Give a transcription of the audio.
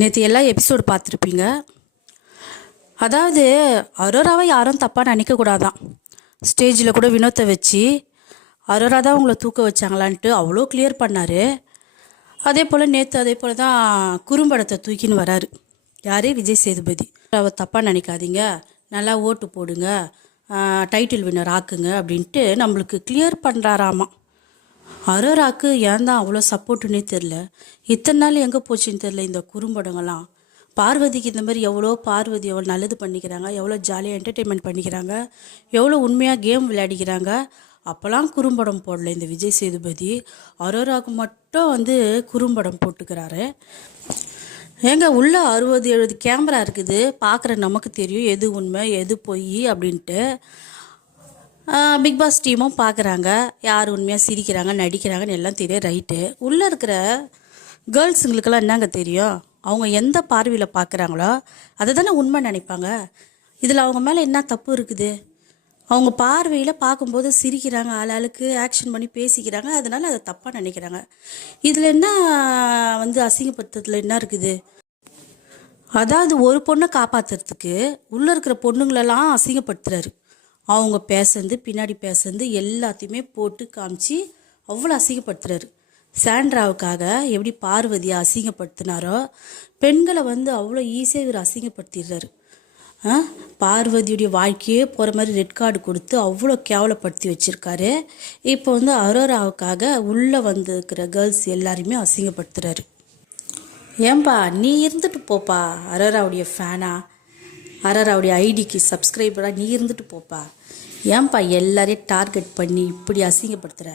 நேற்று எல்லா எபிசோடு பார்த்துருப்பீங்க. அதாவது அரோராவை யாரும் தப்பாக நினைக்கக்கூடாதான் ஸ்டேஜில் கூட வினோத்தை வச்சு அரோரா தான் உங்களை தூக்க வச்சாங்களான்ட்டு அவ்வளோ கிளியர் பண்ணார். அதே போல் நேற்று அதே போல் தான் குறும்படத்தை தூக்கின்னு வராரு. யார்? விஜய் சேதுபதி. அவ தப்பாக நினைக்காதீங்க. நல்லா ஓட்டு போடுங்க. டைட்டில் வின்னர் ஆக்குங்க அப்படின்ட்டு நம்மளுக்கு கிளியர் பண்ணுறாராமா அரோராக்கு ஏன் தான் அவ்வளோ சப்போர்ட்டுன்னே தெரில. இத்தனை நாள் எங்கே போச்சுன்னு தெரில இந்த குறும்படங்கள்லாம். பார்வதிக்கு இந்த மாதிரி எவ்வளோ பார்வதி எவ்வளோ நல்லது பண்ணிக்கிறாங்க எவ்வளோ ஜாலியாக என்டர்டெயின்மெண்ட் பண்ணிக்கிறாங்க எவ்வளோ உண்மையாக கேம் விளையாடிக்கிறாங்க. அப்போல்லாம் குறும்படம் போடல இந்த விஜய் சேதுபதி. அரோராக்கு மட்டும் வந்து குறும்படம் போட்டுக்கிறாரு. ஏங்க உள்ள அறுபது எழுபது கேமரா இருக்குது. பார்க்குற நமக்கு தெரியும் எது உண்மை எது பொய் அப்படின்ட்டு. பிக் பாஸ் டீமும் பார்க்குறாங்க யார் உண்மையாக சிரிக்கிறாங்க நடிக்கிறாங்கன்னு எல்லாம் தெரியும் ரைட்டு. உள்ளே இருக்கிற கேர்ள்ஸுங்களுக்கெல்லாம் என்னங்க தெரியும்? அவங்க எந்த பார்வையில் பார்க்குறாங்களோ அதை தானே உண்மை நினைப்பாங்க. இதில் அவங்க மேலே என்ன தப்பு இருக்குது? அவங்க பார்வையில் பார்க்கும்போது சிரிக்கிறாங்க ஆளாளுக்கு ஆக்ஷன் பண்ணி பேசிக்கிறாங்க அதனால் அதை தப்பாக நினைக்கிறாங்க. இதில் என்ன வந்து அசிங்கப்படுத்துறதுல என்ன இருக்குது? அதாவது ஒரு பொண்ணை காப்பாத்துறதுக்கு உள்ளே இருக்கிற பொண்ணுங்களெல்லாம் அசிங்கப்படுத்துகிறாரு அவங்க பேசந்து பின்னாடி பேசந்து எல்லாத்தையுமே போட்டு காமிச்சு அவ்வளோ அசிங்கப்படுத்துறாரு. சாண்ட்ராவுக்காக எப்படி பார்வதியை அசிங்கப்படுத்தினாரோ பெண்களை வந்து அவ்வளோ ஈஸியாக இவர் அசிங்கப்படுத்திடுறாரு. ஆ? பார்வதியுடைய வாழ்க்கையே போகிற மாதிரி ரெட் கார்டு கொடுத்து அவ்வளோ கேவலப்படுத்தி வச்சிருக்காரு. இப்போ வந்து அரோராவுக்காக உள்ளே வந்திருக்கிற கேர்ள்ஸ் எல்லாருமே அசிங்கப்படுத்துகிறாரு ஏன்பா நீ இருந்துட்டு போப்பா அரோராவுடைய ஃபேனா அரோராவுடைய ஐடிக்கு சப்ஸ்கிரைபராக நீ இருந்துட்டு போப்பா. ஏன்பா எல்லாரையும் டார்கெட் பண்ணி இப்படி அசிங்கப்படுத்துகிற